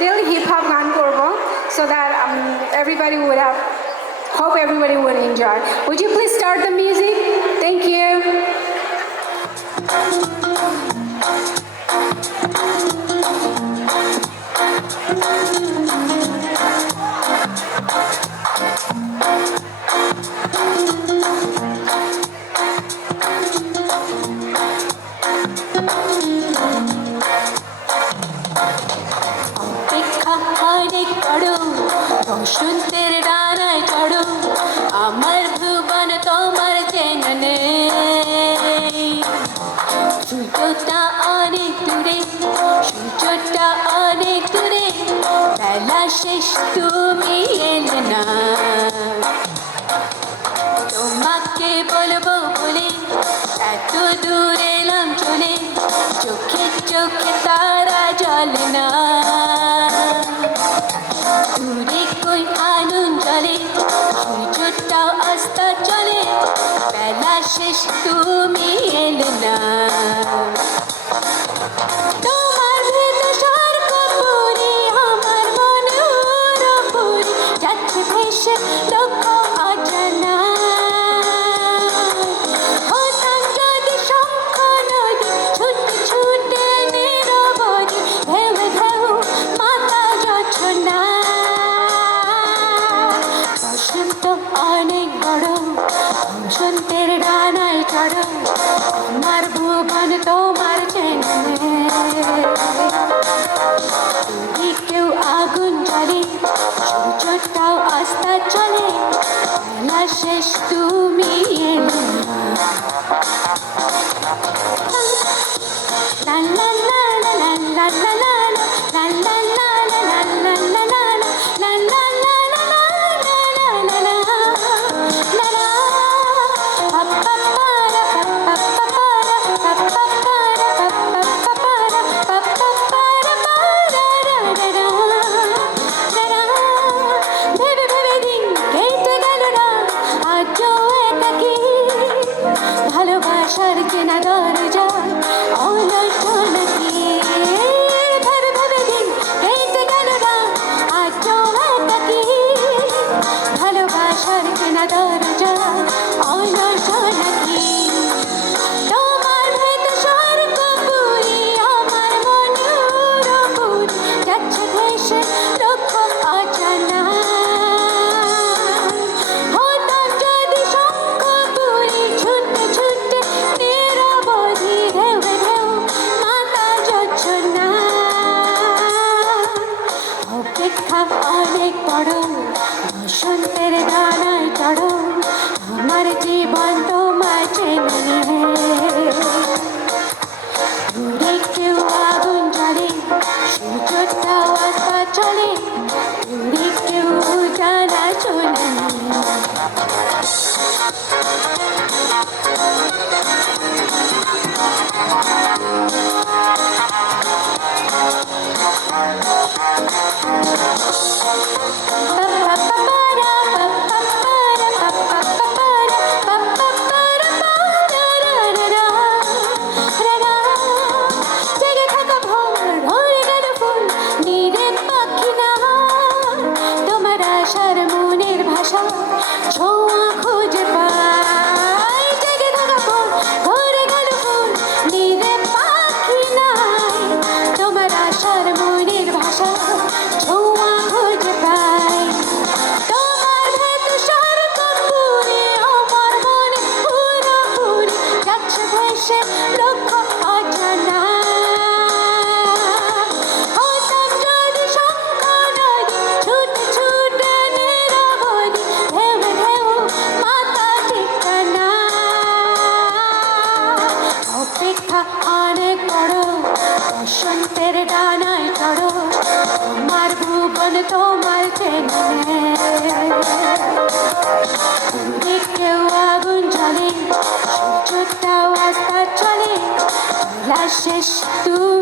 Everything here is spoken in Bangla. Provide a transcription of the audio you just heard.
really hip hop গান করব, so that everybody would have. Hope everybody would enjoy. Would you please start the music? Thank you. বসন্তের ডানায় চড়ো আমার ভুবন তোমার চেনা নেই সূর্যটা অনেক দূরে সূর্যটা অনেক দূরে বেলা শেষ তুমি এলে না তোমাকে বলবো বলে এত দূরে এলাম চলে চোখে চোখে তারা জ্বলে না দূরে কই আনন্দ চলে সূর্যটাও অস্ত চলে বেলা শেষ তুমি এলে না তোমার ভেতর স্বর্গপুরী আমার মনের পুরী যাচ্ছে ভেসে লোক অজানা হতাম যদি শঙ্খ নদী ছুটে ছুটে নিরবধি ঢেউ ঢেউ মাথা জোছনা বসন্ত অনেক বড় বসন্তের ডানায় চড়ো আমার ভুবন তোমার চেনে তুমি কেউ আগুন জ্বলে সূর্যটাও আস্তা চলে বেলা শেষ তুমি এলে না লা লা লা লা লা লা লা লা লা লা লা লা লা লা লা লা ভালোবাসার কেনা দরজা অনষ্ট নাকি ভেবে ভেবে দিন কেটে গেল না আজ একাকি ভালোবাসার কেনা দরজা অনষ্ট নাকি তোমার ভেতর স্বর্গপুরী আমার মনের পুরী যাচ্ছে ভেসে লক্ষ অজানা হতাম যদি শঙ্খপুরী ছুটে ছুটে নিরবধি ঢেউ ঢেউ মাথা জোছনা অপেক্ষা অনেক বড় বসন্তের ডানায় চড়ো আমার জীবন তোমার চেনে দূরে কেউ আগুন জ্বলে সূর্যটাও আস্তা চলে দূরে কেউ জানা চলে জেগে থাকা ভোর ভরে গেল ফুল নীরে পাখি না তোমার আশার মনের ভাষা ছোঁয়া খুঁজে পাই জেগে থাকা ভোর ভরে গেল ফুল নীরে পাখি না তোমার আশার মনের ভাষা ছোঁয়া খুঁজে পাই তোমার ভেতর স্বর্গপুরী আমার মনে পুরোপুরি যাচ্ছে ভেসে লক্ষ অজানা হতাম যদি শঙ্খ নদী ছুটে ছুটে নিরবধি ঢেউ ঢেউ মাথা ঠিকানা অপেক্ষা অনেক বড় বসন্তের ডানায় চড়ো তোমার ভুবন তোমার চেনে দূরে কেউ আগুন জ্বলে সূর্যটাও আস্তা চলে বেলা শেষ তুমি